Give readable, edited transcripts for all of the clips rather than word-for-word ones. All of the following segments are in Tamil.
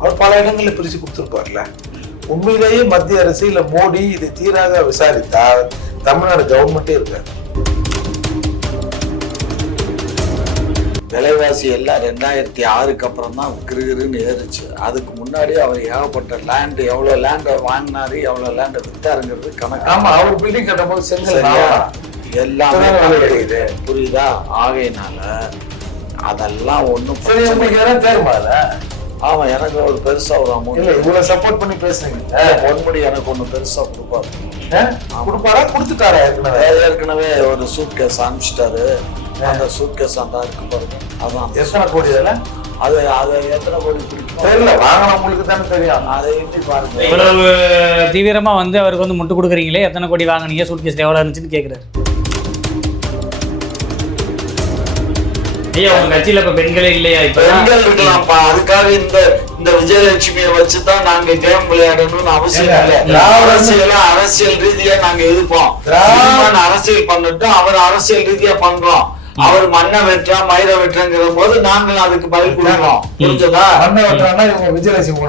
அவர் பல இடங்களில் பிரிச்சு கொடுத்துருப்பார்ல. உண்மையிலேயே மத்திய அரசு இல்ல மோடி இதை தீராக விசாரித்தால் தமிழ்நாடு கவர்மெண்டே இருக்காது. விலைவாசி எல்லாம் 2006 அப்புறம் தான் கிருகிருன்னு ஏறிச்சு. அதுக்கு முன்னாடி அவர் ஏகப்பட்ட லேண்ட், எவ்வளவு லேண்ட் வாங்கினாரு, எவ்வளவு லேண்ட் வித்தாருங்கிறது கணக்கு. ஆமா, அவர் பில்டிங் கட்டும் போது செங்கல் எல்லாமே புரியுதா? ஆகையினால அதெல்லாம் ஒண்ணும் தேர்மா. ஆமா, எனக்கு ஒரு பெருசா ஒரு அமௌண்ட் இவ்வளவு சப்போர்ட் பண்ணி பேசுறீங்க. பொன்முடி எனக்கு ஒண்ணு பெருசா கொடுப்பாரா? கொடுத்துட்டாரா? ஏற்கனவே ஒரு சூட் கேஸ் அனுப்பிச்சிட்டாரு. அந்த சூட் கேஸ் அந்த இருக்கு பாருங்க, அதான் எத்தனை கோடி அது எத்தனை கோடி பிடிக்கும் தெரியல, வாங்கினவங்களுக்கு தானே தெரியும். அதை எப்படி பாருங்க. இவ்வளவு தீவிரமா அவருக்கு முட்டு கொடுக்குறீங்களே, எத்தனை கோடி வாங்கினீங்க, சூட் கேஸ் எவ்வளவு இருந்துச்சுன்னு கேட்குறாரு. ஐயா, உங்க கட்சியில இப்ப பெண்களே இல்லையா? இப்ப பெண்கள் இருக்கலாம்ப்பா. அதுக்காக இந்த விஜயலட்சுமியை வச்சுதான் நாங்க கேம் விளையாடணும்னு அவசியம் இல்லை. அரசியல் ரீதியா நாங்க எதிர்ப்போம். அரசியல் பண்ணட்டும், அவர் அரசியல் ரீதியா பண்றோம். அவர் மண்ணை வெற்றா மயிரை வெற்றங்கிற போது நாங்கள் அதுக்கு பதில் கொடுக்கிறோம். புரிஞ்சதா? மண்ணை வெற்றானா இவங்க விஜயலட்சுமி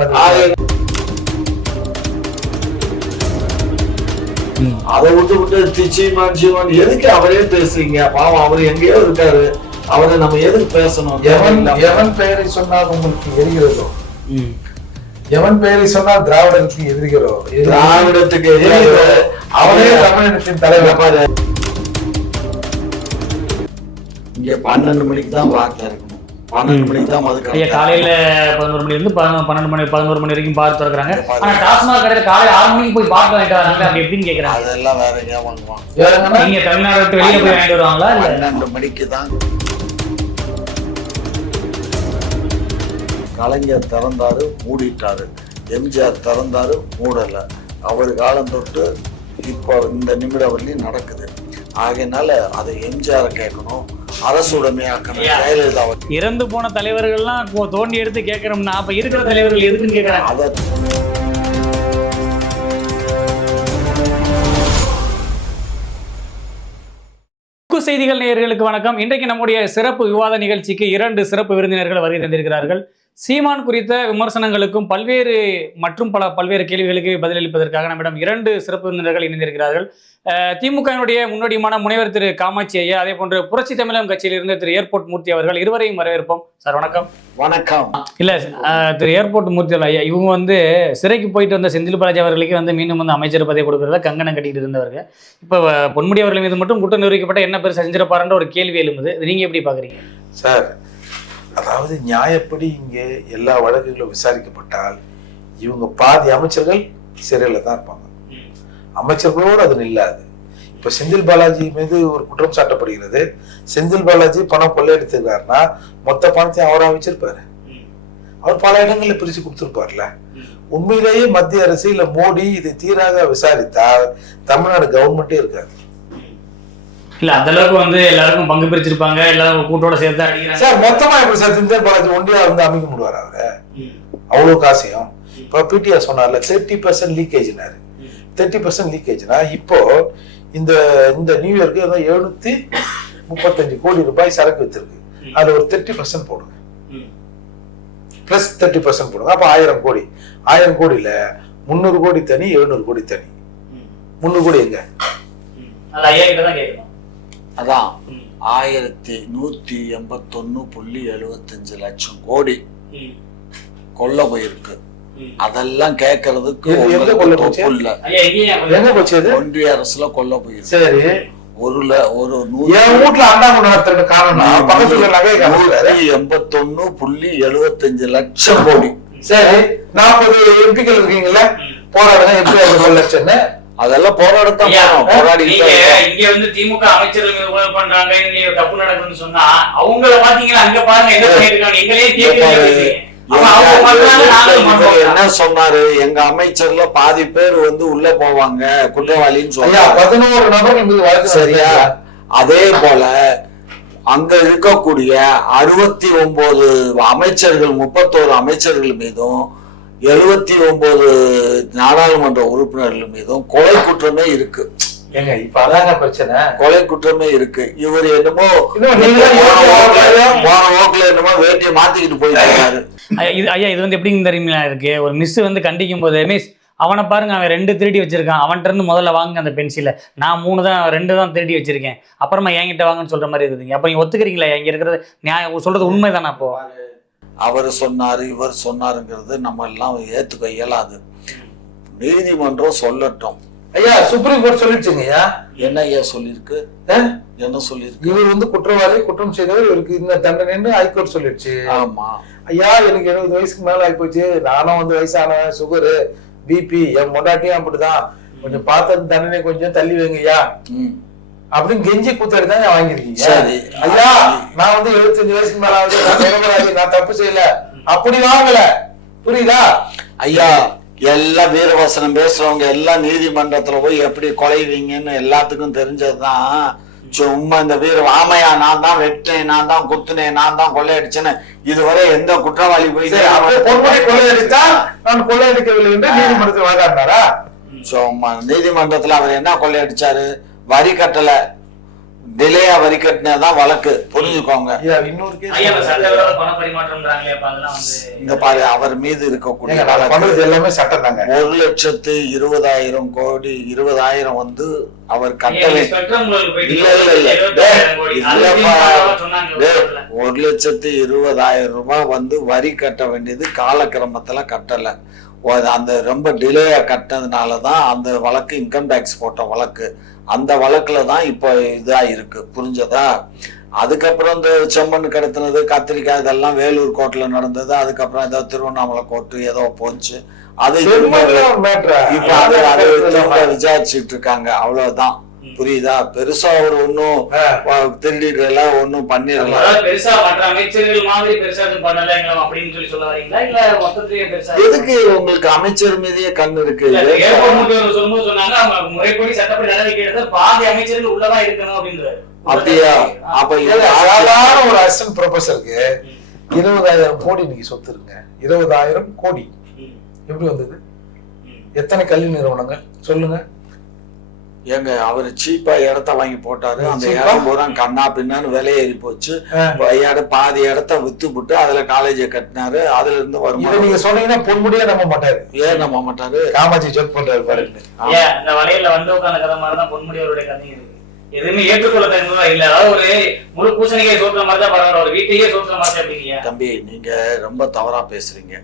அதை விட்டு சீமான் எதுக்கு அவரே பேசுறீங்க? பாவம், அவர் எங்கேயோ இருக்காரு. அவரை நம்ம எதுக்கு பேசணும்? எவன் பெயரை சொன்னால் உங்களுக்கு எரிகிறதோ, எவன் பெயரை சொன்னால் திராவிடத்துக்கு எதிரிகளோ, திராவிடத்துக்கு எதிராக அவரே தமிழினத்தின் தலைவர். இங்க 12 மணிக்கு தான் வார்த்தை இருக்கணும். 12 மணிக்கு தான் மது காலையில 11 மணி இருந்து 11 மணி வரைக்கும் பார்த்து திறக்கிறாங்க. ஆனா டாஸ்மாக் கடையில காலையில 6 மணிக்கு போய் பார்த்து வாங்கிட்டு வராங்க. அப்படி எப்படின்னு கேட்கறாங்க. அதெல்லாம் வேற எங்கேயா வாங்குவாங்க. நீங்க தமிழ்நாடு விட்டு வெளியில போய் வாங்கிட்டு வருவாங்களா? 12 மணிக்கு தான். கலைஞர் திறந்தாரு, மூடிட்டாரு. எம்ஜிஆர் திறந்தாரு, மூடல. அவர் காலம் தொட்டு இப்போ இந்த நிமிடம் வரலையும் நடக்குது. ஆகையினால அதை எம்ஜிஆர் கேட்கணும், அரசு உடைமையாக்கணும். ஜெயலலிதா இறந்து போன தலைவர்கள்லாம் தோண்டி எடுத்து கேட்கணும்னா அப்ப இருக்கிற தலைவர்கள் எதுக்குன்னு கேட்கறாங்க. அதை செய்திகள் நேயர்களுக்கு வணக்கம். இன்றைக்கு நம்முடைய சிறப்பு விவாத நிகழ்ச்சிக்கு 2 சிறப்பு விருந்தினர்கள் வருகை தந்திருக்கிறார்கள். சீமான் குறித்த விமர்சனங்களுக்கும் பல்வேறு கேள்விகளுக்கு பதிலளிப்பதற்காக நம்மிடம் 2 சிறப்பு விருந்தினர்கள் இணைந்திருக்கிறார்கள். திமுகவினுடைய முன்னோடியான முனைவர் திரு காமாட்சி ஐயா, அதே போன்று புரட்சி தமிழகம் கட்சியிலிருந்து திரு ஏர்போர்ட் மூர்த்தி அவர்கள். இருவரையும் வரவேற்போம். சார் வணக்கம். வணக்கம். இல்ல திரு ஏர்போர்ட் மூர்த்தி ஐயா, இவங்க சிறைக்கு போயிட்டு வந்த செந்தில் பாலாஜி அவர்களுக்கு மீண்டும் அமைச்சர் பதவி கொடுக்கறத கங்கணம் கட்டிட்டு இருந்தவர்கள். இப்போ பொன்முடி அவர்கள் மீது மட்டும் குற்றம் நிரூபிக்கப்பட்ட என்ன பேர் செஞ்சிருப்பாருன்ற ஒரு கேள்வி எழும்புது. நீங்க எப்படி பாக்குறீங்க சார்? அதாவது நியாயப்படி இங்கே எல்லா வழக்குகளும் விசாரிக்கப்பட்டால் இவங்க பாதி அமைச்சர்கள் சிறையில் தான் இருப்பாங்க. அமைச்சர்களோடு அது நில்லாது. இப்ப செந்தில் பாலாஜி மீது ஒரு குற்றம் சாட்டப்படுகிறது. செந்தில் பாலாஜி பணம் கொள்ளையடித்திருக்காருன்னா மொத்த பணத்தையும் அவரா வச்சிருப்பாரு. அவர் பல இடங்களில் பிரிச்சு கொடுத்துருப்பார்ல. உண்மையிலேயே மத்திய அரசு இல்ல மோடி இதை தீராக விசாரித்தால் தமிழ்நாடு கவர்மெண்டே இருக்காது. இல்ல அந்த அளவுக்கு எல்லாருக்கும் பங்கு பிரிச்சிருப்பாங்க, எல்லாரும் கூட்டோட சேர்த்து அடிக்கிறாங்க. சார் மொத்தமா எப்படி சார் செந்தில் பாலாஜி ஒண்டியா அமைக்க முடிவார்? அவரு அவ்வளவு காசையும் இப்ப பிடிஆர் சொன்னார்ல 30% லீக்கேஜ்னாரு. 30% லீக்கேஜ்னா இப்போ இந்த நியூ இயர்க்கு 735 கோடி ரூபாய் சரக்கு வித்திருக்கு. அதுல ஒரு 30% போடுங்க, பிளஸ் 30% போடுங்க. அப்ப 1000 கோடி. 1000 கோடியில 300 கோடி தனி, 700 கோடி தனி. 300 கோடி எங்க? அதான் 1181.75 லட்சம் கோடி கொள்ள போயிருக்கு. அதெல்லாம் கேட்கறதுக்கு ஒன்றிய அரசுல கொள்ள போயிருக்கு. சரி, ஒரு 181.75 லட்சம் கோடி. சரி, 40 எம்பிக்கள் இருக்கீங்களா, போராடுங்க. எப்படி லட்சம்? அதெல்லாம் போராடத்தான் போராடி. இங்க திமுக அமைச்சர்கள் ஊழல் பண்றாங்க, இங்க தப்பு நடக்குதுன்னு சொன்னா அவங்கள பாத்தீங்கன்னா அங்க பாருங்க என்ன பண்ணிட்டு இருக்காங்க. என்ன சொன்னாரு? எங்க அமைச்சர்ல பாதி பேர் உள்ள போவாங்க குற்றவாளின்னு சொன்னா 11 நபர்கள். சரியா? அதே போல அங்க இருக்கக்கூடிய 69 அமைச்சர்கள், 31 அமைச்சர்கள் மீதும் 79 நாடாளுமன்ற உறுப்பினர்கள் மீதும் கொலை குற்றமே இருக்கு. இப்ப அதாங்க பிரச்சனை. கொலை குற்றமே இருக்கு. இவர் என்னமோ போன ஓக்குல என்னமோ வேட்டியை மாத்திக்கிட்டு போயிருக்காரு. ஐயா இது வந்து எப்படின்னு தெரியுங்களா இருக்கு, ஒரு மிஸ் வந்து கண்டிக்கும் போது மிஸ் அவனை பாருங்க அவன் 2 திருடி வச்சிருக்கான், அவன்கிட்ட இருந்து முதல்ல வாங்க அந்த பென்சிலை, நான் 2 தான் திருடி வச்சிருக்கேன், அப்புறமா என்கிட்ட வாங்கன்னு சொல்ற மாதிரி இருக்குதுங்க. அப்ப நீங்க ஒத்துக்கிறீங்களா இங்க இருக்கிறது நியாயம் சொல்றது உண்மைதானா? அப்போ அவர் சொன்னாரு இவர் சொன்னாருங்கிறது நம்ம எல்லாம் ஏத்துக்க இயலாது. நீதிமன்றம் சொல்லட்டும். ஐயா சுப்ரீம் கோர்ட் சொல்லிடுச்சுங்க ஐயா. என்ன ஐயா சொல்லிருக்கு? என்ன சொல்லிருக்கு? இவர் வந்து குற்றவாளி, குற்றம் செய்தவர், இவருக்கு இந்த தண்டனைன்னு ஹைகோர்ட் சொல்லிடுச்சு. ஆமா ஐயா எனக்கு 70 வயசுக்கு மேல ஆயிப்போச்சு, நானும் வந்து வயசானவன், சுகரு பிபி, என் பொண்டாட்டியும் அப்படிதான், கொஞ்சம் பார்த்த தண்டனை கொஞ்சம் தள்ளி வைங்கய்யா அப்படின்னு கெஞ்சி கூத்தாடி தான் வாங்கிருக்கீங்க. ஐயா நான் வந்து 75 வயசுக்கு மேல ஆகுது, நான் நிரபராதி, நான் தப்பு செய்யல அப்படி வாங்கல, புரியுதா? ஐயா எல்லாம் வீரவசனம் பேசுறவங்க எல்லாம் நீதிமன்றத்துல போய் எப்படி கொலைவீங்கன்னு எல்லாத்துக்கும் தெரிஞ்சதுதான். சும்மா இந்த ஆமையா நான் தான் வெட்டேன், நான் தான் குத்துனேன், நான் தான் கொள்ளையடிச்சேன்னு இதுவரை எந்த குற்றவாளி போய் கொள்ளையடித்தா நான் கொள்ளையடிக்கவில்லை என்று நீதிமன்றத்தில் வாதாடினாரா? சும்மா நீதிமன்றத்துல அவர் என்ன கொள்ளையடிச்சாரு? வரி கட்டல, டிலேயா வரி கட்டினதான் வழக்கு, புரிஞ்சுக்கோங்க. இந்த பாரு அவர் மீது இருக்கக்கூடிய எல்லாமே சட்டம் தாங்க. 1,20,000 கோடி 20,000 வந்து அவர் கட்ட 1,20,000 ரூபாய் வந்து வரி கட்ட வேண்டியது காலக்கிரமத்துல கட்டல. அந்த ரொம்ப டிலேயா கட்டினதுனாலதான் அந்த வழக்கு இன்கம் டேக்ஸ் போட்ட வழக்கு, அந்த வழக்குல தான் இப்போ இதா இருக்கு, புரிஞ்சதா? அதுக்கப்புறம் இந்த செம்மண் கடத்தினது, கத்திரிக்காய் இதெல்லாம் வேலூர் கோர்ட்ல நடந்தது. அதுக்கப்புறம் ஏதோ திருவண்ணாமலை கோர்ட்டு ஏதோ போச்சு, அது இப்ப அதை விசாரிச்சுட்டு இருக்காங்க, அவ்வளவுதான். புரியுதா? பெருசா அவர் ஒன்னும் திருடிடல, ஒன்னும் பண்ணிடல. எதுக்கு உங்களுக்கு அமைச்சர் மீதே கண்ணு இருக்கு? அப்படியா? அப்ப ஒரு அசிஸ்டன்ட் ப்ரொஃபஸருக்கு 20,000 கோடி இன்னைக்கு சொத்து இருங்க. 20,000 கோடி எப்படி வந்தது? எத்தனை கல்வி நிறுவனங்கள் சொல்லுங்க. ஏங்க அவரு சீப்பா இடத்த வாங்கி போட்டாரு, அந்த இடம் பூரா கண்ணா பின்னான்னு விலை ஏறி போச்சு. பாதி இடத்த வித்து போட்டு அதுல காலேஜ கட்டினாரு, அதுல இருந்து வருமானம். நீங்க சொன்னீங்கன்னா பொன்முடியே நம்ப மாட்டாரு. ஏன் நம்ப மாட்டாரு? காமாட்சி ஜோக் பண்றாரு பாருங்க. இந்த வலையில வந்து உட்கார்ந்த கதை மாதிரிதான் பொன்முடி அவருடைய கதை இருக்கு. எதுவுமே ஏற்றுக்கொள்ள தகுந்ததா இல்ல. அதாவது ஒரு முழு பூசணிக்காய் சொல்ற மாதிரி தான் பரவாயில்ல, ஒரு வீட்டையே சொல்ற மாதிரி அப்படிங்க. தம்பி நீங்க ரொம்ப தவறா பேசுறீங்க.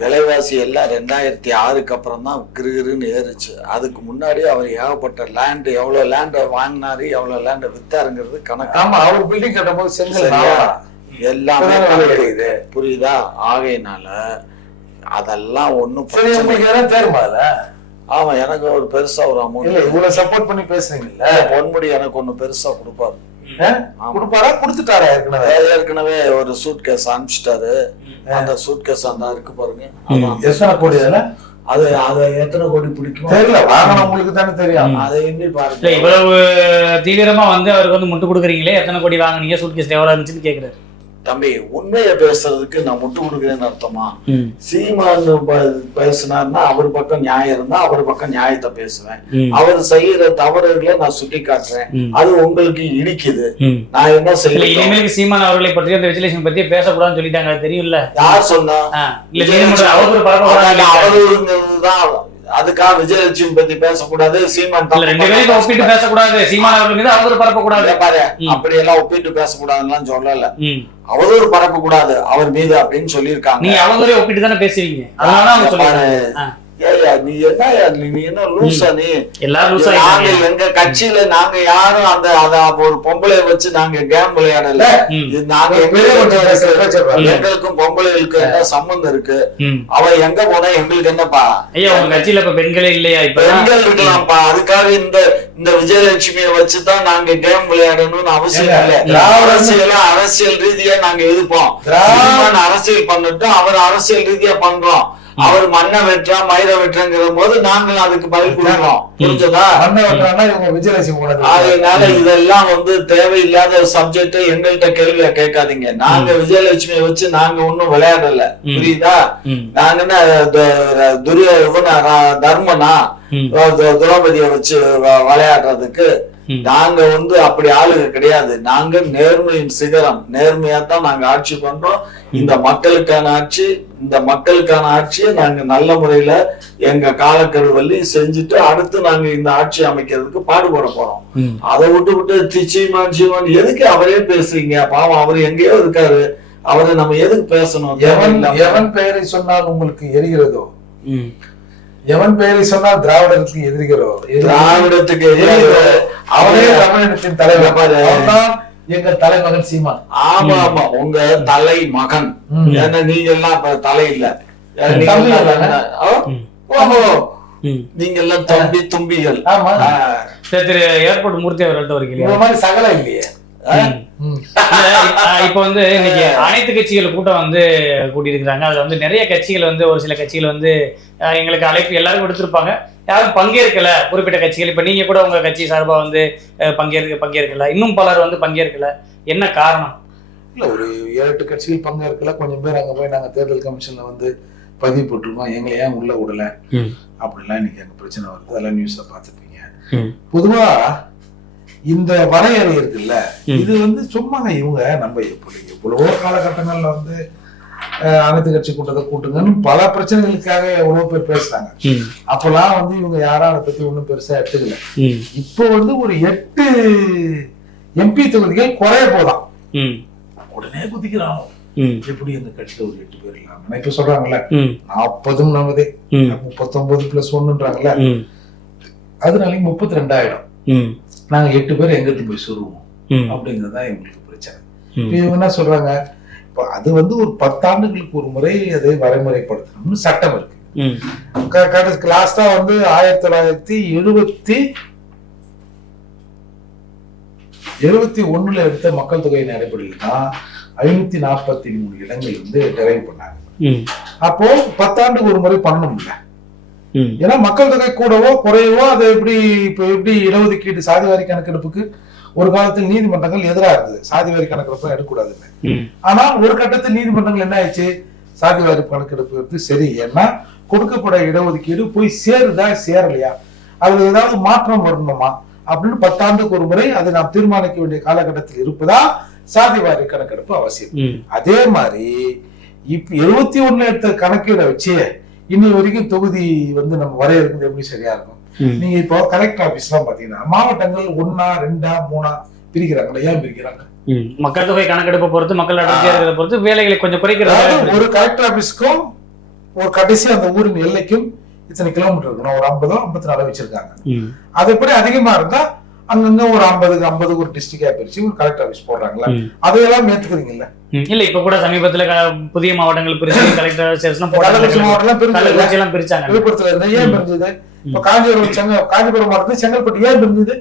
விலைவாசி எல்லாம் 2006க்கு அப்புறம் தான் கிருகிருன்னு ஏறிச்சு. அதுக்கு முன்னாடி அவர் ஏகப்பட்ட லேண்ட், எவ்வளவு லேண்ட் வாங்கினாரு, எவ்வளவு லேண்ட் வித்தாருங்கிறது கணக்கு. ஆமா, அவர் பில்டிங் கட்டும் போது செங்கல் எல்லாமே புரியுதா? ஆகையினால அதெல்லாம் ஒண்ணும் தேர்மால. ஆமா, எனக்கு ஒரு பெருசா ஒரு அமௌண்ட் இவ்வளவு சப்போர்ட் பண்ணி பேசுறீங்கல்ல, பொன்முடி எனக்கு ஒண்ணு பெருசா கொடுப்பாரு. கொடுப்பாரா? கொடுத்துட்டாரா? ஏற்கனவே ஒரு சூட் கேஸ் அனுப்பிச்சிட்டாரு. அந்த சூட் கேஸ் அந்த இருக்கு பாருங்க. எத்தனை கோடி? அது எத்தனை கோடி பிடிக்கும் தெரியல, வாங்கினவங்களுக்கு தானே தெரியும். அதை எண்ணி பாருங்க. இவ்வளவு தீவிரமா வந்து அவருக்கு வந்து முட்டு கொடுக்குறீங்களே, எத்தனை கோடி வாங்கினீங்க, சூட் கேஸ் எவ்வளவு இருந்துச்சுன்னு கேக்குறாரு. தம்பி உண்மையை பேசுறதுக்கு நான் முட்டு கொடுக்குறேன்னு அர்த்தமா? சீமான் பேசினார்னா அவர் பக்கம் நியாயம் இருந்தா அவர் பக்கம் நியாயத்தை பேசுவேன். அவர் செய்யற தவறுகளை நான் சுட்டி காட்டுறேன். அது உங்களுக்கு இடிக்குது, நான் என்ன செய்யல. இனிமேல் சீமான் அவர்களை பற்றி அந்த விஜிலேஷன் பத்தி பேசக்கூடாதுன்னு சொல்லிட்டாங்க, தெரியும்ல? யார் சொன்னா? அவதூறுங்கிறதுதான். அதுக்காக விஜயலட்சுமி பத்தி பேசக்கூடாது, சீமான் ஒப்பிட்டு பேசக்கூடாது, சீமான் அவர்கள் மீது அவதூறு பரப்பக்கூடாது, பாரு அப்படி எல்லாம் ஒப்பிட்டு பேசக்கூடாதுன்னு சொல்லல. அவதூறு பரப்பக்கூடாது அவர் மீது அப்படின்னு சொல்லியிருக்காங்க. நீ அவதூறை ஒப்பிட்டு தானே பேசுவீங்க, அதனால அவங்க சொல்றாங்க. நீ என்ன லூசா? நீ எல்லாரும் நாங்க எங்க கட்சியில நாங்க யாரும் அந்த ஒரு பொம்பளை வச்சு நாங்க கேம் விளையாடல. நாங்க எங்களுக்கும் பொம்பளைகளுக்கு என்ன சம்பந்தம் இருக்கு? அவ எங்க போனா எங்களுக்கு என்னப்பா? ஐயா உங்க கட்சியில இப்ப பெண்களே இல்லையா? இப்ப பெண்கள் இருக்கலாம்ப்பா. அதுக்காக இந்த விஜயலட்சுமியை வச்சுதான் நாங்க கேம் விளையாடணும்னு அவசியம் இல்லை. அரசியல் ரீதியா நாங்க எதிர்ப்போம். அரசியல் பண்ணட்டும், அவர் அரசியல் ரீதியா பண்றோம். அவர் மண்ணை வெற்றா மயிர வெற்றங்கிற போது நாங்கள் அதுக்கு பதில் கொடுக்கிறோம், புரிஞ்சதா? அதனால இதெல்லாம் வந்து தேவையில்லாத சப்ஜெக்ட் எங்கள்கிட்ட கேள்வியா கேட்காதீங்க. நாங்க விஜயலட்சுமியை வச்சு நாங்க ஒன்னும் விளையாடல, புரியுதா? நாங்க என்ன தர்மனா திரௌபதியை வச்சு விளையாடுறதுக்கு? நாங்க வந்து அப்படி ஆளுங்க கிடையாது. நாங்க நேர்மையின் சிகரம். நேர்மையா தான் நாங்க ஆட்சி பண்றோம். இந்த மக்களுக்கான ஆட்சியை நாங்க நல்ல முறையில எங்க காலக்கெடுவெல்லாம் செஞ்சுட்டு அடுத்து நாங்க இந்த ஆட்சி அமைக்கிறதுக்கு பாடுபட போறோம். அதை விட்டு சீமான் எதுக்கு அவரே பேசுறீங்க? பாவம் அவர் எங்கேயோ இருக்காரு, அவரை நம்ம எதுக்கு பேசணும்? எவன் பெயரை சொன்னால் உங்களுக்கு எரிகிறதோ, எவன் பெயரை சொன்னால் திராவிடத்துக்கு எதிர்கிறோ, திராவிடத்துக்கு அவரே தமிழினத்தின் தலைவர், எங்க தலைமகன் சீமான். ஆமா ஆமா, உங்க தலைமகன். ஏன்னா நீங்க எல்லாம் இப்ப தலை இல்ல, நீங்க எல்லாம் தம்பி தும்பிகள். திரு ஏர்போர்ட் மூர்த்தி அவர்கள்ட்ட வருகிறீங்க மாதிரி சகல இல்லையே. இப்ப வந்து இன்னைக்கு அனைத்து கட்சிகள் கூட்டம் வந்து கூட்டியிருக்கிறாங்க. அதுல வந்து நிறைய கட்சிகள் வந்து ஒரு சில கட்சிகள் வந்து எங்களுக்கு அழைப்பு எல்லாரும் கொடுத்திருப்பாங்க, யாரும் பங்கேற்கல. குறிப்பிட்ட கட்சிகள் இப்ப நீங்க கூட உங்க கட்சி சார்பா வந்து பங்கேற்கல, இன்னும் பலர் வந்து பங்கேற்கல. என்ன காரணம்? இல்ல, ஒரு 7-8 கட்சிகள் பங்கேற்கல. கொஞ்சம் பேர் அங்க போய் நாங்க தேர்தல் கமிஷன்ல வந்து பதிவு போட்டிருக்கோம், எங்களை ஏன் உள்ள விடல அப்படிலாம் இன்னைக்கு அங்க பிரச்சனை வருது. அதெல்லாம் நியூஸ்ல பாத்துப்பீங்க. பொதுவா இந்த வரையறை இருக்குல்ல, இது வந்து சும்மாங்க. இவங்க நம்ம எவ்வளவோ காலகட்டங்கள்ல வந்து அனைத்து கட்சி கூட்டத்தை கூட்டுங்கன்னு பல பிரச்சனைகளுக்காக எவ்வளவு பேர் பேசுறாங்க. அப்பெல்லாம் வந்து இவங்க யாரும் அதை பத்தி ஒண்ணும் பெருசா எடுத்துக்கல. இப்போ வந்து ஒரு 8 MP தொகுதிகள் குறைய போதான், உடனே குதிக்கிறாங்க. எப்படி எங்க கட்சியில ஒரு 8 பேர் இல்லாம இப்ப சொல்றாங்கல்ல 40 நமதே 39+1ன்றாங்கல்ல, அதனால 32 ஆயிடும். நாங்க 8 பேர் எங்கிட்டு போய் சொல்லுவோம் அப்படிங்கறதுதான் எங்களுக்கு பிரச்சனை. இவங்க என்ன சொல்றாங்க, இப்ப அது வந்து ஒரு 10 ஆண்டுகளுக்கு ஒரு முறை அதை வரைமுறைப்படுத்தணும்னு சட்டம் இருக்கு. லாஸ்டா வந்து 1971 எடுத்த மக்கள் தொகையின் அடிப்படையில் தான் 543 இடங்கள் வந்து டெரைவ் பண்ணாங்க. அப்போ 10 ஆண்டுக்கு ஒரு முறை பண்ணணும்ல. ஏன்னா மக்கள் தொகை கூடவோ குறையவோ அதை எப்படி இடஒதுக்கீடு சாதிவாரி கணக்கெடுப்புக்கு ஒரு காலத்தில் நீதிமன்றங்கள் எதிராக இருந்தது, சாதிவாரி கணக்கெடுப்பு எடுக்கக்கூடாது. ஆனா ஒரு கட்டத்தில் நீதிமன்றங்கள் என்ன ஆயிடுச்சு, சாதிவாரி கணக்கெடுப்பு சரி, ஏன்னா கொடுக்கப்பட இடஒதுக்கீடு போய் சேருதா சேரலையா, அதுல ஏதாவது மாற்றம் வரணுமா அப்படின்னு 10 ஆண்டுக்கு ஒரு முறை அதை நாம் தீர்மானிக்க வேண்டிய காலகட்டத்தில் இருப்பதா சாதிவாரி கணக்கெடுப்பு அவசியம். அதே மாதிரி இப்ப 71 எடுத்த கணக்கீடை வச்சு இன்னி வரைக்கும் தொகுதி வந்து நம்ம வரையறுக்கிறது எப்படி சரியா இருக்கும்? நீங்க இப்போ கலெக்டர் ஆபீஸ் எல்லாம் பாத்தீங்கன்னா மாவட்டங்கள் 1, 2, 3 பிரிக்கிறாங்களா? ஏன் பிரிக்கிறாங்க? மக்கள் தொகை கணக்கெடுப்பை பொறுத்து, மக்கள் அடர்த்தியா பொறுத்து வேலைகளை கொஞ்சம் குறைக்கிறது. ஒரு கலெக்டர் ஆபீஸ்க்கும் ஒரு கடைசி அந்த ஊரின் எல்லைக்கும் இத்தனை கிலோமீட்டர் இருக்கணும், ஒரு 50-54 வச்சிருக்காங்க. அது எப்படி அதிகமா இருந்தா அங்கங்க ஒரு 50 ஒரு டிஸ்ட்ரிக்டா பிரிச்சு ஒரு கலெக்டர் ஆபீஸ் போடுறாங்களா? அதையெல்லாம் ஏத்துக்கிறீங்கல்ல? இல்ல, இப்ப கூட சமீபத்துல புதிய மாவட்டங்கள் பிரிச்சு கலெக்டர் மாவட்டம் பிரிச்சாங்க. விழுப்புரத்துல இருந்தா ஏன் பிரிஞ்சது? இப்ப காஞ்சிபுரம் மாவட்டத்துல செங்கல்பட்டு ஏன் பிரிஞ்சது?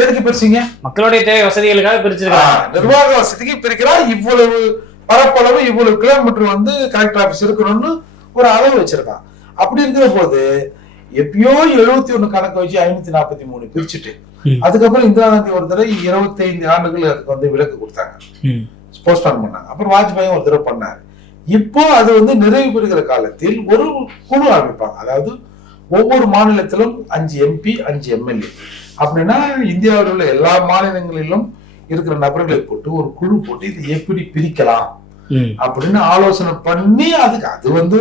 எதுக்கு பிரிச்சீங்க? மக்களுடைய தேவை வசதிகளுக்காக பிரிச்சிருக்காங்க. நிர்வாக வசதிக்கு பிரிக்கிறா. இவ்வளவு பரப்பளவு இவ்வளவு கிலோமீட்டர் வந்து கலெக்டர் ஆபீஸ் இருக்கணும்னு ஒரு அளவு வச்சிருக்கான். அப்படி இருக்கிற போது எப்பயோ 71 கணக்கு வச்சு 543 பிரிச்சுட்டு அதுக்கப்புறம் இந்திரா காந்தி ஒரு தடவை 25 ஆண்டுகள் அதுக்கு வந்து விலக்கு கொடுத்தாங்க, போஸ்ட்பான் பண்ணாங்க. அப்புறம் வாஜ்பாயும் ஒரு தடவை பண்ணாரு. இப்போ அது வந்து நிறைவு பெறுகிற காலத்தில் ஒரு குழு அமைப்பாங்க. அதாவது ஒவ்வொரு மாநிலத்திலும் 5 MP 5 MLA அப்படின்னா இந்தியாவில் உள்ள எல்லா மாநிலங்களிலும் இருக்கிற நபர்களை போட்டு ஒரு குழு போட்டு இது எப்படி பிரிக்கலாம் அப்படின்னு ஆலோசனை பண்ணி அது வந்து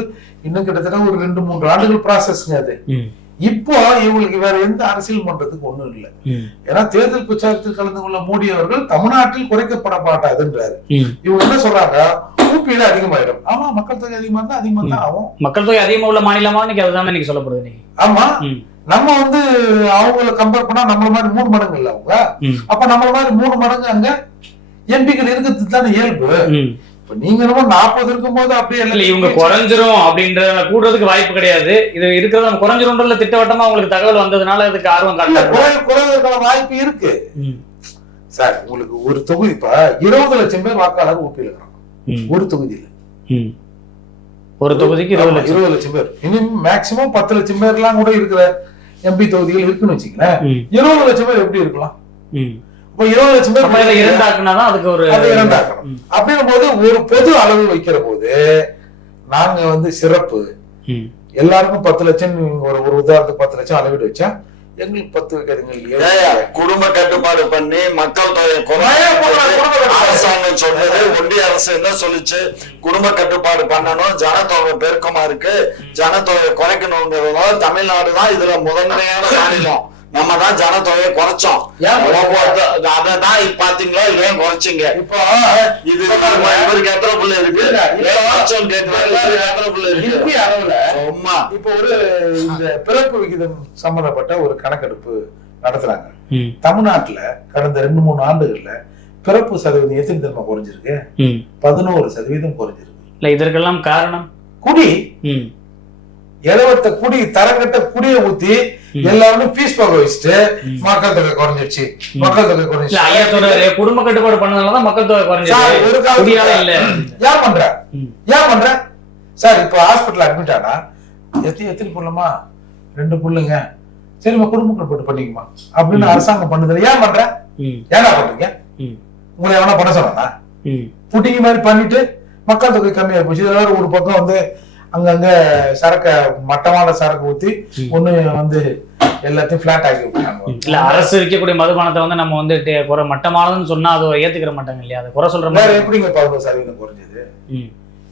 இன்னும் கிட்டத்தட்ட ஒரு 2-3 ஆண்டுகள் ப்ராசஸ்ங்க அது. இப்போ இவங்களுக்கு வேற எந்த அரசியல் பண்றதுக்கு ஒண்ணும் இல்லை. ஏன்னா தேர்தல் பிரச்சாரத்தில் கலந்து கொள்ள மோடி அவர்கள் தமிழ்நாட்டில் குறைக்கப்பட மாட்டாதுன்றாரு. இவங்க என்ன சொல்றாங்க, ஊபியில அதிகமாயிடும். ஆமா, மக்கள் தொகை அதிகமா இருந்தா அதிகமா தான் ஆகும். மக்கள் தொகை அதிகமா உள்ள மாநிலமா அதுதான் இன்னைக்கு சொல்லப்படுது. ஆமா, நம்ம வந்து அவங்களை கம்பேர் பண்ணா நம்மள மாதிரி 3 மடங்கு இல்ல அவங்க. அப்ப நம்மள மாதிரி 3 மடங்கு அங்க எம்பிக்கள் இருக்கிறது தானே இயல்பு. நீங்க 40 இருக்கும் போது அப்படியே இல்ல, இவங்க குறைஞ்சிரும் அப்படின்ற கூடுறதுக்கு வாய்ப்பு கிடையாது. இது இருக்கிறத நம்ம குறைஞ்சிரும்ன்றதுல திட்டவட்டமா உங்களுக்கு தகவல் வந்ததுனால அதுக்கு ஆர்வம் காட்டல. குறைவதற்கான வாய்ப்பு இருக்கு சார். உங்களுக்கு ஒரு தொகுதி இப்ப 20 லட்சம் பேர் வாக்காளர் ஊப்பியில் இருக்கிறாங்க ஒரு தொகுதியில. ஒரு தொகுதிக்கு 20 லட்சம் பேர். இன்னும் மேக்சிமம் 10 லட்சம் பேர் எல்லாம் கூட இருக்கிற MP தொகுதிகள் இருக்குன்னு வச்சுக்கலேன். 20 லட்சம் பேர் எப்படி இருக்கலாம்? இப்போ 20 லட்சம் பேர் இரண்டாக்குனாதான் அதுக்கு ஒரு இரண்டாக்கணும். அப்படின்னும் போது ஒரு பொது அளவு வைக்கிற போது நாங்க வந்து சிறப்பு எல்லாருக்கும் 10 லட்சம், ஒரு உதாரணத்துக்கு 10 லட்சம் அளவீடு வச்சா எங்களுக்கு 10 வைக்காதுங்க. குடும்ப கட்டுப்பாடு பண்ணி மக்கள் தொகை அரசாங்கம் சொன்னது, ஒன்றிய அரசு என்ன சொல்லுச்சு, குடும்ப கட்டுப்பாடு பண்ணணும், ஜனத்தொகை பெருக்கமா இருக்கு, ஜனத்தொகை குறைக்கணுங்கிறதுனால தமிழ்நாடு தான் இதுல முதன்மையான மாநிலம். நம்ம தான் ஜனத்தொகையை குறைச்சோம். அதான் பாத்தீங்களா, ஏன் குறைச்சிங்க? இப்போ இது இவருக்கு எத்தனை பிள்ளை இருக்கு, எத்தனை பிள்ளை இருக்கு அளவுல. இப்போ ஒரு இந்த பிறப்பு விகிதம் சம்பந்தப்பட்ட ஒரு கணக்கெடுப்பு நடத்துறாங்க தமிழ்நாட்டுல. கடந்த 2-3 ஆண்டுகள்ல பிறப்பு சதவீதம் எத்தனை தடவை குறைஞ்சிருக்கு? 11% குறைஞ்சிருக்கு. இல்ல இதற்கெல்லாம் காரணம் குடி. இலவத்த குடி, தரங்கட்ட குடியை ஊத்தி எல்லாரும் பீஸ் போக வச்சுட்டு மக்கள் தொகை குறைஞ்சிருச்சு, மக்கள் தொகை குறைஞ்சிருச்சு. குடும்ப கட்டுப்பாடு பண்ணதுனாலதான் மக்கள் தொகை குறைஞ்சிருச்சு. ஒரு காலத்துல இல்ல. ஏன் பண்ற சார்? இப்ப ஹாஸ்பிட்டல் அட்மிட் ஆனா எத்தனை புள்ளமா? 2 புள்ளைங்க. சரிம்மா, குடும்ப கட்டுப்பாடு பண்ணிக்குமா அப்படின்னு அரசாங்கம் பண்ணுது. ஏன் பண்ற? ஏன்னா பண்றீங்க? உங்களை எவனா பண்ண சொன்னா? புட்டிங்க மாதிரி பண்ணிட்டு மக்கள் தொகை கம்மியா போச்சு. இதெல்லாம் ஒரு பக்கம் வந்து அங்கங்க சரக்க மட்டமான சரக்கு ஊத்தி ஒண்ணு வந்து எல்லாத்தையும் பிளாட் ஆக்கி விட்டாங்க. இல்ல அரசு விற்கக்கூடிய மதுபானத்தை வந்து நம்ம வந்து குறை மட்டமானதுன்னு சொன்னா அதை ஏத்துக்கிற மாட்டாங்க இல்லையா? அதை குறை சொல்ற மாதிரி எப்படிங்க 11% குறைஞ்சது?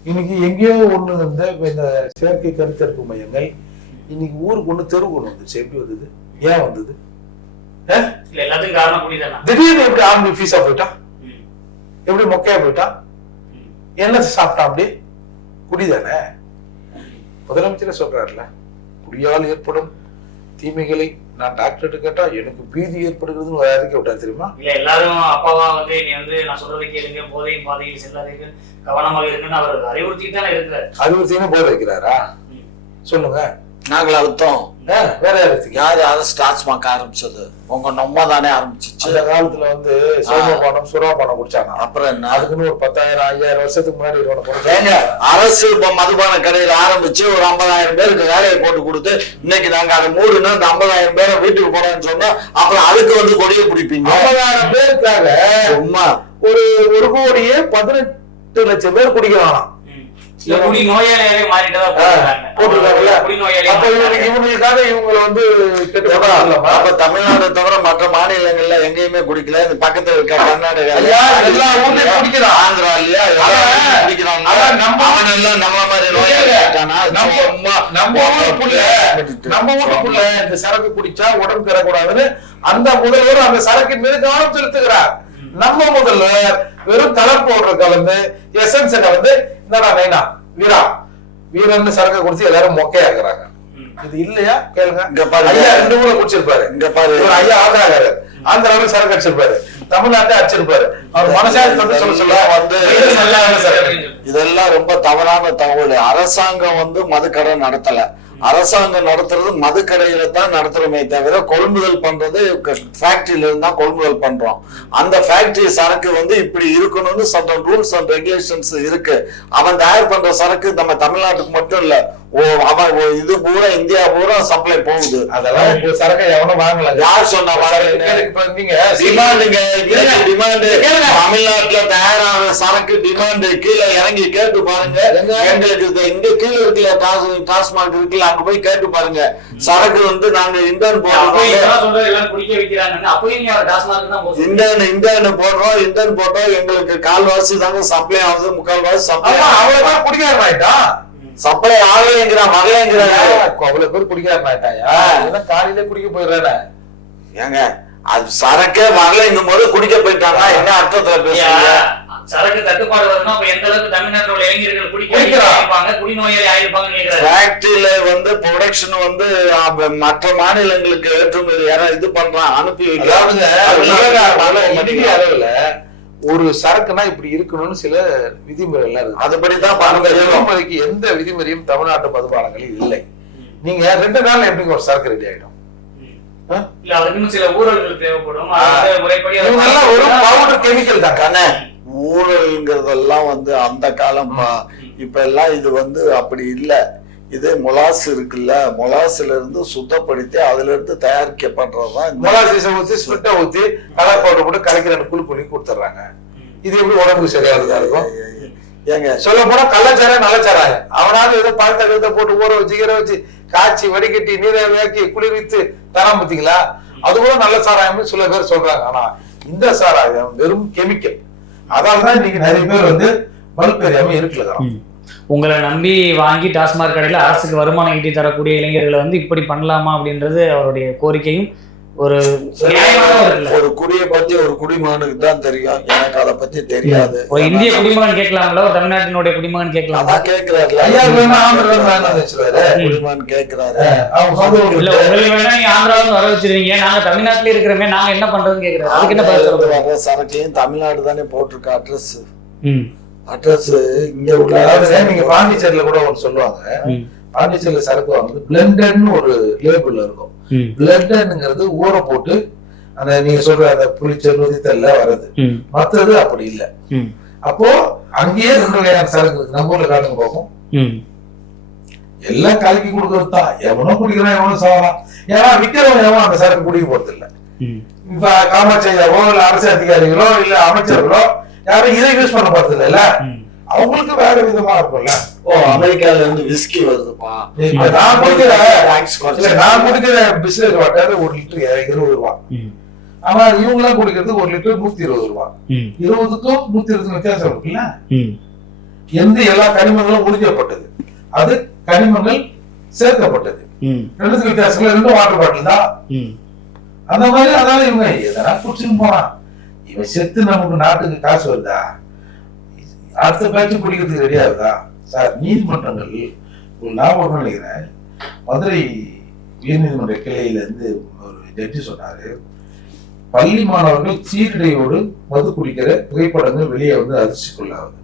இன்னைக்கு எங்கேயோ ஒண்ணு வந்து இந்த செயற்கை கருத்தரிப்பு மையங்கள் இன்னைக்கு ஊருக்கு ஒண்ணு தெருவுக்கு ஒண்ணு வந்துச்சு. எப்படி வந்தது? ஏன் வந்தது? எல்லாத்துக்கும் காரணம் குடிதானா? திடீர்னு எப்படி ஆம்பளை ஃபீஸா போயிட்டான்? எப்படி மொக்கையா போயிட்டான்? என்ன சாப்பிட்டான்? அப்படி குடிதானே. முதலமைச்சரே சொல்றாருல, குடியால் ஏற்படும் தீமைகளை நான் டாக்டர்கிட்ட கேட்டா எனக்கு பீதி ஏற்படுகிறதுன்னு அறிக்கை விட்டார் தெரியுமா? இல்ல எல்லாரும் அப்பாவா வந்து நீ வந்து நான் சொல்றதை கேளுங்க, போதையின் பாதையில் செல்லாதீர்கள், கவனமாக இருக்குன்னு அவர் அறிவுறுத்திட்டு தானே இருக்கிறார். அறிவுறுத்தின்னு போதை வைக்கிறாரா? சொல்லுங்க. நாங்கள் அழுத்தம் வேற யாரு டாஸ்மாக் ஆரம்பிச்சது? உங்க நம்ம தானே ஆரம்பிச்சிச்சு. அந்த காலத்துல வந்து சோமபானம் சுறாபானம் குடிச்சாங்க. அப்புறம் என்ன? அதுக்குன்னு ஒரு 10,000-5,000 வருஷத்துக்கு முன்னாடி அரசு இப்ப மதுபான கடையில ஆரம்பிச்சு ஒரு 50,000 பேருக்கு வேலையை போட்டு கொடுத்து இன்னைக்கு நாங்க அதை மூடுனா அந்த 50,000 பேரை வீட்டுக்கு போறோம்னு சொன்னா அப்புறம் அதுக்கு வந்து கொடியை பிடிப்பீங்க. 50,000 பேருக்காக சும்மா ஒரு 1,18 லட்சம் பேர் குடிக்கிறாங்க. இவங்களுக்காக இவங்களை வந்து அப்ப தமிழ்நாடு தவிர மற்ற மாநிலங்கள்ல எங்கேயுமே குடிக்கல. இந்த பக்கத்துல இருக்க கர்நாடகா, ஆந்திரா இல்லையா, நம்ம மாதிரி நம்ம ஊருக்குள்ள இந்த சரக்கு குடிச்சா உடம்பு பெறக்கூடாதுன்னு அந்த முதல்வர் அந்த சரக்கின் மீது கவனம் செலுத்துகிறார். நம்ம முதல்வர் வெறும் கலர் பவுடர் கலந்து எசன்ஸ் கலந்து என்னடா வீரன்னு சரக்கு குடிச்சு எல்லாரும் மொக்கையாக்குறாங்க. இது இல்லையா கேளுங்க. இங்க பாரு, ஐயா 2 ஊரை குடிச்சிருப்பாரு. இங்க பாரு, ஐயா ஆந்திராக்காரு, ஆந்திராவில் சரக்கு அடிச்சிருப்பாரு, தமிழ்நாட்டை அடிச்சிருப்பாரு. அவர் மனசாட்சி தொட்டு சொல்ல வந்து இதெல்லாம் ரொம்ப தவறான தகவல். அரசாங்கம் வந்து மதுக்கடை நடத்தல. அரசாங்கம் நடத்துறது மதுக்கடையில தான் நடத்துறோமே தவிர கொள்முதல் பண்றது ஃபேக்டரியில இருந்து தான் கொள்முதல் பண்றோம். அந்த ஃபேக்டரி சரக்கு வந்து இப்படி இருக்கணும்னு சட்டம், ரூல்ஸ் அண்ட் ரெகுலேஷன்ஸ் இருக்கு. அவன் தயார் பண்ற சரக்கு நம்ம தமிழ்நாட்டுக்கு மட்டும் இல்ல, அவன் இது பூரா இந்தியா பூரா சப்ளை போகுது. அதெல்லாம் சரக்கு எவனும் வாங்கல. யார் சொன்னா தமிழ்நாட்டுல தயாரான சரக்கு டிமாண்ட் கீழே இறங்கி கேட்டு பாருங்க. எங்களுக்கு இங்க கீழே இருக்குல்ல டாஸ்மாக் இருக்குல்ல, அங்க போய் கேட்டு பாருங்க. சரக்கு வந்து நாங்க இந்தன் போடுறோம், இந்தன் போட்டோம் எங்களுக்கு கால்வாசி தாங்க சப்ளை ஆகுது, முக்கால்வாசி சப்ளை அவ்வளவுதான் குடிக்காரமாயிட்டா. சப்ளை ஆகலைங்கிறான், வரலைங்கிறாங்க. அவ்வளவு பேர் குடிக்காரமாயிட்டாயா? காலையில குடிக்க போயிடுறானே. ஏங்க அது சரக்கே வரலைங்கும் போது குடிக்க போயிட்டாங்க. என்ன அர்த்தத்துல பேசுறீங்க? சரக்கு தட்டுப்பாடு வருதுன்னா அப்ப எந்த அளவுக்கு தமிழ்நாட்டில் உள்ள இளைஞர்கள் குடிக்கிறாங்க, குடிநோயாளி ஆயிருப்பாங்க. ஃபேக்டரியில வந்து ப்ரொடக்ஷன் வந்து மற்ற மாநிலங்களுக்கு ஏற்றுமதி யாராவது இது பண்றான், அனுப்பி வைக்கிறாங்க. அளவுல ஒரு சரக்குனா இப்படி இருக்கணும்னு சில விதிமுறை எல்லாம் இருக்கு. அதுபடிதான் விதிமுறைக்கு எந்த விதிமுறையும் தமிழ்நாட்டு மதுபானங்களில் இல்லை. நீங்க 2 நாள்ல எப்படிங்க ஒரு சரக்கு ரெடி ஆயிடும்? சில ஊழல்கள் தேவைப்படும். கெமிக்கல் தான் தானே. ஊழல்ங்கிறதெல்லாம் வந்து அந்த காலமா. இப்ப எல்லாம் இது வந்து அப்படி இல்ல. இது மொலாஸ் இருக்குல்ல, மொலாஸ்ல இருந்து சுத்தப்படுத்தி அதுல இருந்து தயாரிக்கப்படுறதுதான் மொலாசிஸ் ஊத்தி ஸ்பிரிட்டா ஊத்தி கலர் பவுடர் போட்டு கலக்கி 2 குழு பண்ணி கொடுத்துறாங்க. இது எப்படி உடம்புக்கு சரியானதா இருக்கும்? ஏங்க சொல்ல போனா கள்ளச்சாராயம் நல்லச்சாராயம். அவனாவது ஏதோ பழத்தை கருத்தை போட்டு ஊற வச்சு கீரை வச்சு காய்ச்சி வடிகட்டி நீரை வேக்கி குளிர்வித்து தரம் பார்த்தீங்களா, அது கூட நல்ல சாராயம்னு சில பேர் சொல்றாங்க. ஆனா இந்த சாராயம் வெறும் கெமிக்கல். அதனாலதான் இன்னைக்கு நிறைய பேர் வந்து பல்ப் எரியாம இருக்கலாம். உங்களை நம்பி வாங்கி டாஸ்மாக் கடையில் அரசுக்கு வருமானம் ஈட்டி தரக்கூடிய இளைஞர்களை வந்து இப்படி பண்ணலாமா அப்படின்றது அவருடைய கோரிக்கையும். ஒரு ஒரு குடியை பத்தி ஒரு குடிமகனுக்கு தான் தெரியும், எனக்கு அதை பத்தி தெரியாது. ஒரு இந்திய குடிமகன் கேட்கலாம்ல, ஒரு தமிழ்நாட்டினுடைய குடிமகன் கேட்கலாம். அதான் கேட்கிறாரு, குடிமகன் கேட்கிறாரு. இல்ல உங்களுக்கு வேணா நீங்க ஆந்திராவில் வர வச்சிருக்கீங்க, நாங்க தமிழ்நாட்டிலே இருக்கிறோமே, நாங்க என்ன பண்றதுன்னு கேட்கிறோம். அதுக்கு என்ன பதில்? வர சரக்கையும் தமிழ்நாடு தானே போட்டிருக்க அட்ரஸ். அட்ரஸ் இங்க உள்ள நீங்க பாண்டிச்சேரியில கூட ஒரு சொல்லுவாங்க, பாண்டிச்சேரியில சரக்கு வாங்குறது பிளெண்டட்னு ஒரு லேபிள் இருக்கும். பிளெண்டட்ங்கிறது ஊற போட்டு அந்த நீங்க சொல்ற அந்த புளிச்சல் நொதித்தல்ல வருது. மற்றது அப்படி இல்லை. அப்போ அங்கேயே 2 வகையான சரக்கு இருக்கு. நம்ம ஊர்ல காட்டுங்க போகும், எல்லாம் கலக்கி கொடுக்கறது தான். எவனோ குடிக்கிறான், எவனோ சாவறான். ஏன்னா விக்கிறவன் எவன் அந்த சரக்கு குடிக்க போறது இல்லை. இப்ப காமாட்சியாவோ இல்ல அரசு அதிகாரிகளோ இல்ல அமைச்சர்களோ யாரும் இதை யூஸ் பண்ண போறது இல்ல. அவங்களுக்கு வேற விதமா இருக்கும்ல. ஓ, அமெரிக்கால இருந்து விஸ்கி வருதுப்பா. நான் குடிக்கிற பிஸ்லரி வாட்டர் 1 லிட்டர் 20 ரூபா. ஆனா இவங்க எல்லாம் குடிக்கிறது 1 லிட்டர் 120 ரூபா. 20க்கும் 120க்கும் வித்தியாசம் இருக்குல்ல. எந்த எல்லா கனிமங்களும் உறிஞ்சப்பட்டது, அது கனிமங்கள் சேர்க்கப்பட்டது. ரெண்டுத்துக்கு வித்தியாசம் இல்லை, 2 வாட்டர் பாட்டில் தான். அந்த மாதிரி அதனால இவங்க எதனா குடிச்சுன்னு போறான். இவன் செத்து நமக்கு நாட்டுக்கு காசு வருதா, அடுத்த பேச்சு குடிக்கிறதுக்கு ரெடி ஆகுதா சார்? நீதிமன்றங்கள் ஒரு ஞாபகம் நினைக்கிறேன், மதுரை உயர்நீதிமன்ற கிளையில இருந்து ஒரு ஜட்ஜி சொன்னாரு, பள்ளி மாணவர்கள் சீருடையோடு மது குடிக்கிற புகைப்படங்கள் வெளியே வந்து அதிர்ச்சிக்குள்ளாகுது.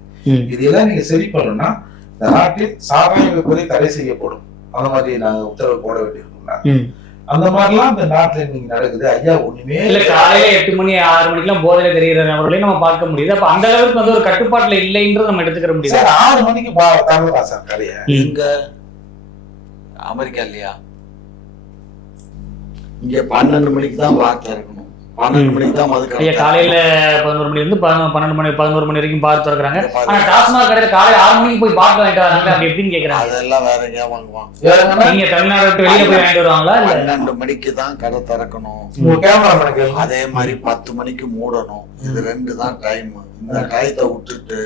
இதெல்லாம் நீங்க சரி பண்ணணும்னா இந்த நாட்டில் சாராயம் விற்பதை தடை செய்யப்படும். அந்த மாதிரி நாங்க உத்தரவு போட வேண்டியிருக்கோம். அந்த மாதிரிலாம் இந்த நாட்டுல இன்னைக்கு நடக்குது. ஐயா ஒண்ணுமே இல்ல, காலையில 8 மணி 6 மணிக்கெல்லாம் போதையில தெரிகிற நபர்களையும் நம்ம பார்க்க முடியுது. அப்ப அந்த அளவுக்கு வந்து ஒரு கட்டுப்பாட்டுல இல்லைன்றது நம்ம எடுத்துக்கிற முடியாது. 6 மணிக்கு தமிழா சார் கடையா இங்க அமெரிக்கா இல்லையா? இங்க 12 மணிக்கு தான் வார்த்தை இருக்கணும். 12 மணிக்கு தான் மது கடை. காலையில 11 மணில இருந்து 12 மணி 11 மணி வரைக்கும் பார்த்து திறக்கிறாங்க. ஆனா டாஸ்மாக் கடையில காலையில 6 மணிக்கு போய் பார்த்து வாங்கிட்டு வராங்க. அப்படி எப்படின்னு கேக்குறாங்க. அதெல்லாம் வேற எங்கேயா வாங்குவான். நீங்க தமிழ்நாடு விட்டு வெளியில போய் வாங்கிட்டு வருவாங்களா? 12 மணிக்கு தான் கடை திறக்கணும். அதே மாதிரி 10 மணிக்கு மூடணும். இது 2 தான் டைம். இந்த டயத்தை விட்டுட்டு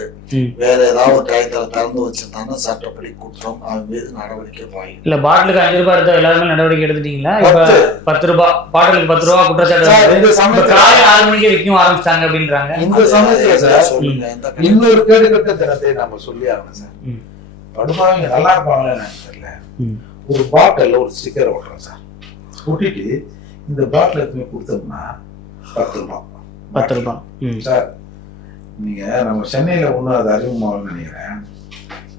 வேற ஏதாவது ஒரு டயத்துல திறந்து வச்சிருந்தாங்கன்னா சட்டப்படி குற்றம், அவன் மீது நடவடிக்கை பாயும். இல்ல பாட்டிலுக்கு 5 ரூபாய் எடுத்தா எல்லாருமே நடவடிக்கை எடுத்துட்டீங்களா? இப்ப 10 ரூபாய் பாட்டிலுக்கு 10 ரூபாய் குற்றச்சாட்டு காலை 6 மணிக்கு விற்கும் ஆரம்பிச்சிட்டாங்க அப்படின்றாங்க. இந்த சமயத்துல சார் சொல்லுங்க, இன்னொரு கேடுகட்ட தினத்தை நம்ம சொல்லி ஆகணும் சார். படுபாவங்க நல்லா இருப்பாங்களே தெரியல, ஒரு பாட்டில் ஒரு ஸ்டிக்கர் ஓட்டுறோம் சார், ஒட்டிட்டு இந்த பாட்டில் எதுவுமே கொடுத்தோம்னா 10 ரூபாய் 10 ரூபாய் சார். நீங்க நம்ம சென்னையில ஒண்ணு அது அறிமுகமாகணும்னு நினைக்கிறேன்.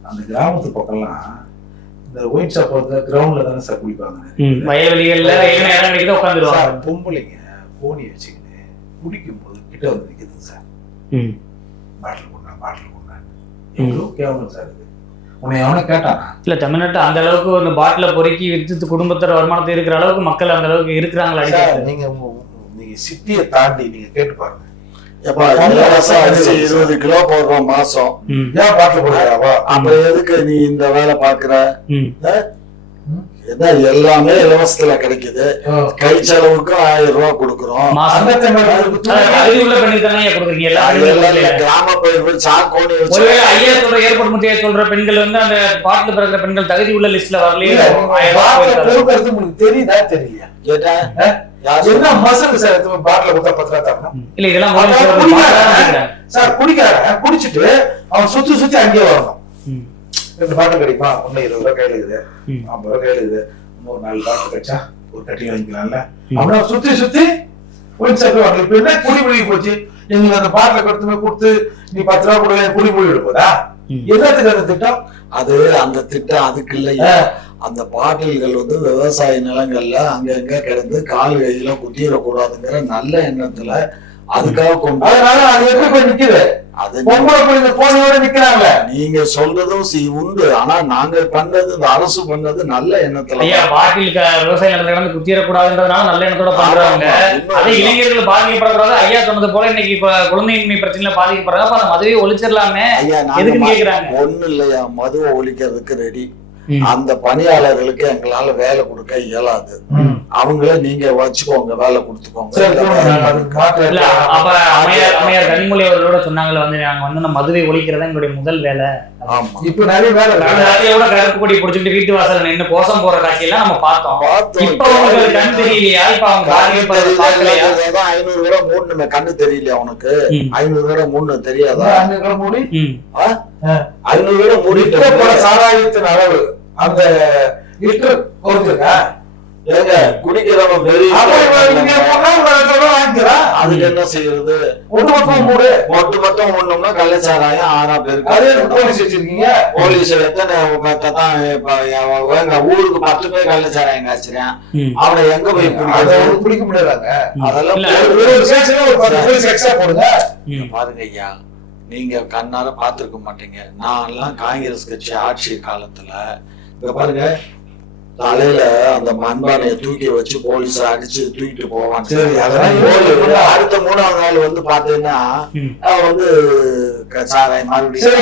அந்த கிராமத்து பக்கம்லாம் இந்த ஒயிட் ஷாப் வந்து கிரவுண்ட்ல தானே சார் குடிப்பாங்க. வயல்வெளிகள்ல உட்காந்துருவாங்க. பொம்பளைங்க கோணி வச்சுக்கிட்டு குடிக்கும் போது கிட்ட வந்து நிக்குது சார். பாட்டில் கொண்டா பாட்டில் கொண்டா எவ்வளோ கேவலம் சார் இது. உன்னை எவனை கேட்டானா? இல்ல தமிழ்நாட்டு அந்த அளவுக்கு ஒரு பாட்டில பொறுக்கி வித்து குடும்பத்தோட வருமானத்தை இருக்கிற அளவுக்கு மக்கள் அந்த அளவுக்கு இருக்கிறாங்களா? நீங்க சிட்டியை தாண்டி நீங்க கேட்டு பாருங்க. 20 கிலோ போடுறோம் மாசம். ஏன் பாட்டில் போடுறாவா? அப்ப எதுக்கு நீ இந்த வேலை பாக்குற? எல்லாமே இலவசத்துல கிடைக்குது. கை செலவுக்கு 1000 ரூபாய் கொடுக்குறோம். கிராம பயிர்கள் சாக்கோணி சொல்ற பெண்கள் வந்து அந்த பாட்டில் பிறகுற பெண்கள் தகுதி உள்ள லிஸ்ட்ல வரலையே. தெரியுதா தெரியலையா? கேட்டா என்ன மசல் சார் பாட்டில கொடுத்தா 10 ரூபாய் தரணும். இல்ல இதெல்லாம் சார் குடிக்கிறாங்க. குடிச்சிட்டு அவன் சுத்தி சுத்தி அங்கேயே வரணும். 2 பாட்டில் கிடைக்குமா? 20 ரூபாய் கையில இருக்குது, 50 ரூபாய் கையில இருக்குது, 3-4 பாட்டில் கிடைச்சா ஒரு கட்டி வாங்கிக்கலாம்ல. அவன் சுத்தி சுத்தி போயிட்டு வரல. இப்ப என்ன குடி மொழி போச்சு? எங்களுக்கு அந்த பாட்டில கொடுத்து நீ 10 ரூபாய் கொடுக்க குடி மொழி எடுப்பதா? என்னத்துக்கு அந்த திட்டம்? அது அந்த திட்டம் அதுக்கு இல்லையா? அந்த பாட்டில்கள் வந்து விவசாய நிலங்கள்ல அங்கங்க கிடந்து கால் கையில குத்திடக்கூடாதுங்கிற நல்ல எண்ணத்துல அதுக்காக கொண்டு அதனால அது எப்படி போய் நிக்குது? அது பொம்பளை பிள்ளைங்க போனோட நிக்கிறாங்க. நீங்க சொல்றதும் உண்டு. ஆனா நாங்க பண்ணது, இந்த அரசு பண்ணது நல்ல எண்ணத்துல. ஐயா பாட்டில் விவசாய நிலத்துல கிடந்து குத்திடக்கூடாதுன்றதுனால நல்ல எண்ணத்தோட பண்றாங்க. அதே இளைஞர்கள் பாதிக்கப்படக்கூடாது. ஐயா சொன்னது போல இன்னைக்கு குழந்தையின்மை பிரச்சனையில பாதிக்கப்படுறாங்க. அப்ப அந்த மதுவையை ஒழிச்சிடலாமே, எதுக்குன்னு கேக்குறாங்க. ஒண்ணு இல்லையா, மதுவை ஒழிக்கிறதுக்கு ரெடி. அந்த பணியாளர்களுக்கு எங்களால வேலை கொடுக்க இயலாது. அவங்கள நீங்க வச்சுக்கோங்க, வேலை கொடுத்துக்கோங்க. அப்ப அம்மையார் கனிமொழி அவர்களோட சொன்னாங்கல்ல, வந்து நாங்க வந்து நம்ம மதுவை ஒழிக்கிறதா எங்களுடைய முதல் வேலை. ஆமா, இப்ப நிறைய வேலை கருப்பு கொடி பிடிச்சிட்டு வீட்டு வாசல் நின்று கோஷம் போற காட்சியெல்லாம் நம்ம பார்த்தோம். இப்ப உங்களுக்கு கண் தெரியலையா? இப்ப அவங்க 500 கூட மூணு கண்ணு தெரியலையா உனக்கு? 500 கூட மூணு தெரியாதா? 500 மூடி 500 கூட மூடி சாராயத்தின் அளவு அந்த லிட்டர் பொறுத்துங்க. ஏங்க குடிக்கிறவங்க பெரிய அதுக்கு என்ன செய்யறது? ஒட்டுமொத்தம் ஒண்ணும்னா கள்ளச்சாராயம் 6 பேருக்கு போலீஸ் வச்சிருக்கீங்க. போலீஸ் எத்தனை ஊருக்கு 10 பேர் கள்ளச்சாராயம் காய்ச்சிறேன். அவனை எங்க போய் பிடிக்க முடியாதாங்க? அதெல்லாம் போடுங்க. பாருங்க ஐயா, நீங்க கண்ணார பாத்துருக்க மாட்டீங்க. நான் எல்லாம் காங்கிரஸ் கட்சி ஆட்சி காலத்துல இங்க பாருங்க, தலையில அந்த மண்பானையை தூக்கி வச்சு போலீஸ் அடிச்சு தூக்கிட்டு போவான். அடுத்த 3ஆவது நாள் வந்து பாத்தீங்கன்னா வந்து சாராயம் மறுபடியும்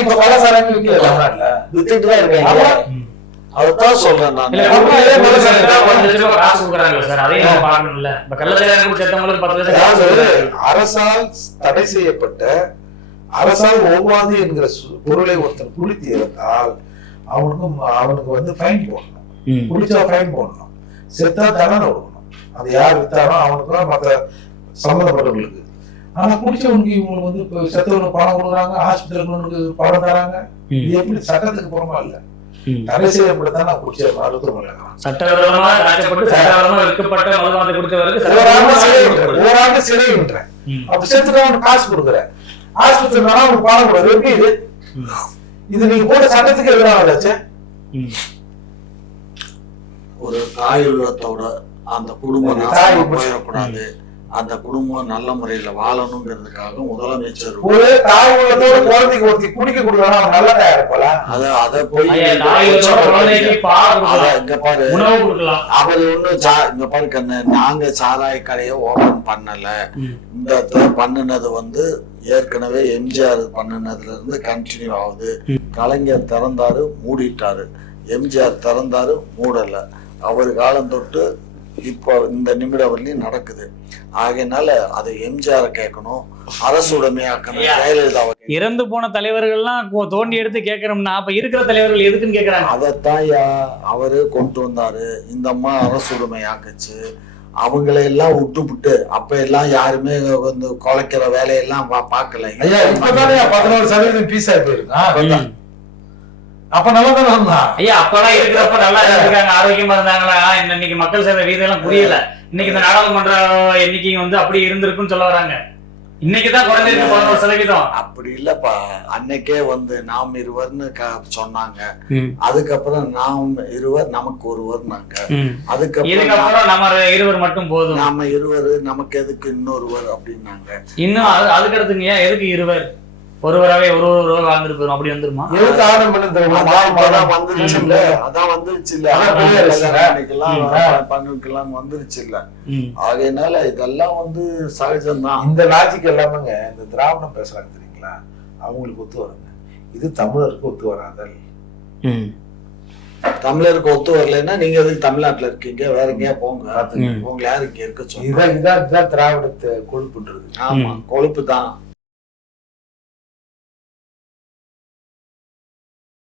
வித்துட்டு தான் இருக்காங்க. அதுதான் சொல்றேன் நான். அரசால் தடை செய்யப்பட்ட, அரசால் ஒவ்வாது என்கிற பொருளை ஒருத்தர் குளித்து இருந்தால் அவனுக்கு வந்து ஃபைன் போடணும். குடிச்சா ஃபைன் போடணும், செத்தா தண்டனை கொடுக்கணும். அது யார் வித்தாலும் அவனுக்கு மற்ற சம்பந்தப்பட்டவங்களுக்கு. ஆனா குடிச்சவனுக்கு இவங்களுக்கு வந்து இப்ப செத்தவனுக்கு பணம் கொடுக்குறாங்க, ஹாஸ்பிட்டலுக்கு பணம் தராங்க. இது எப்படி சட்டத்துக்கு புறமா இல்ல? தடை செய்யப்பட்டதான் நான் குடிச்ச மருத்துவமனை ஓராண்டு சிறை விட்டுறேன். அப்ப செத்துட்டு அவனுக்கு காசு கொடுக்குறேன், ஆஸ்பத்திரி அவனுக்கு பணம் கொடுக்குறது. எப்படி இது? இது நீங்க போட்ட சட்டத்துக்கு எதிராக ஒரு தாய் உள்ளத்தோட அந்த குடும்பம் போயிடக்கூடாது, அந்த குடும்பம் நல்ல முறையில வாழணுங்கிறதுக்காக முதலமைச்சர் ஒரு தாய் உள்ளத்தோட குழந்தைக்கு ஒருத்தி குடிக்க கொடுக்கலாம், நல்ல தயார் போல. அதை போய் இங்க பாரு, அவர் ஒண்ணு இங்க பாரு கண்ணு, நாங்க சாராய கடையை ஓபன் பண்ணல. இந்த பண்ணுனது வந்து ஏற்கனவே எம்ஜிஆர் பண்ணுனதுல இருந்து கண்டினியூ ஆகுது. கலைஞர் திறந்தாரு, மூடிட்டாரு. எம்ஜிஆர் திறந்தாரு, மூடல. அவர் காலம் தொட்டு இப்போ இந்த நிமிடம் வரலையும் நடக்குது. ஆகையினால அது எம்ஜிஆர் கேட்கணும், அரசு உடைமையாக்கணும், ஜெயலலிதா. இறந்து போன தலைவர்கள்லாம் தோண்டி எடுத்து கேட்கறோம்னா அப்ப இருக்கிற தலைவர்கள் எதுக்குன்னு கேட்கறாங்க. அதைத்தான் அவரு கொண்டு வந்தாரு. இந்த அம்மா அரசு உடைமையாக்குச்சு. அவங்களை எல்லாம் விட்டுவிட்டு அப்ப எல்லாம் யாருமே வந்து குலைக்கிற வேலையெல்லாம் பாக்கல. 14% பீஸா போயிருக்கா. அப்ப நல்லா தானே இருந்தா ஐயா? அப்பெல்லாம் இருக்கிறப்ப நல்லா இருக்காங்க, ஆரோக்கியமா இருந்தாங்களா? இன்னைக்கு மக்கள் சேவை வீதெல்லாம் புரியல. இன்னைக்கு இந்த நாடாளுமன்ற எண்ணிக்கை வந்து அப்படி இருந்திருக்குன்னு சொல்ல வராங்க. இன்னைக்குதான் குறைஞ்சிருக்கு 11%. அப்படி இல்லப்பா, அன்னைக்கே வந்து நாம் இருவர்னு சொன்னாங்க. அதுக்கப்புறம் நாம் இருவர் நமக்கு ஒருவர்னாங்க. அதுக்கப்புறம் நம்ம இருவர் மட்டும் போதும், நாம இருவர் நமக்கு எதுக்கு இன்னொருவர் அப்படின்னாங்க. இன்னும் அதுக்கு அடுத்துங்க எதுக்கு இருவர்? ஒருவராவே ஒரு வாழ்ந்துட்டு போயிடும், அப்படி வந்துருமா? அதான் வந்துருச்சு இல்ல, பண்ணுக்கெல்லாம் வந்துருச்சு இல்ல. ஆகையினால இதெல்லாம் வந்து சகஜம்தான். இந்த லாஜிக் எல்லாமேங்க இந்த திராவிடம் பேசுறாங்க தெரியுங்களா, அவங்களுக்கு ஒத்து வருங்க. இது தமிழருக்கு ஒத்து வராதல். தமிழருக்கு ஒத்து வரலைன்னா நீங்க எதுக்கு தமிழ்நாட்டுல இருக்கீங்க? வேற எங்கேயா போங்க. உங்களை யாரு இங்க இருக்க சொல்லுங்க. இதான் திராவிடத்தை கொழுப்புன்றது. ஆமா, கொழுப்பு தான்.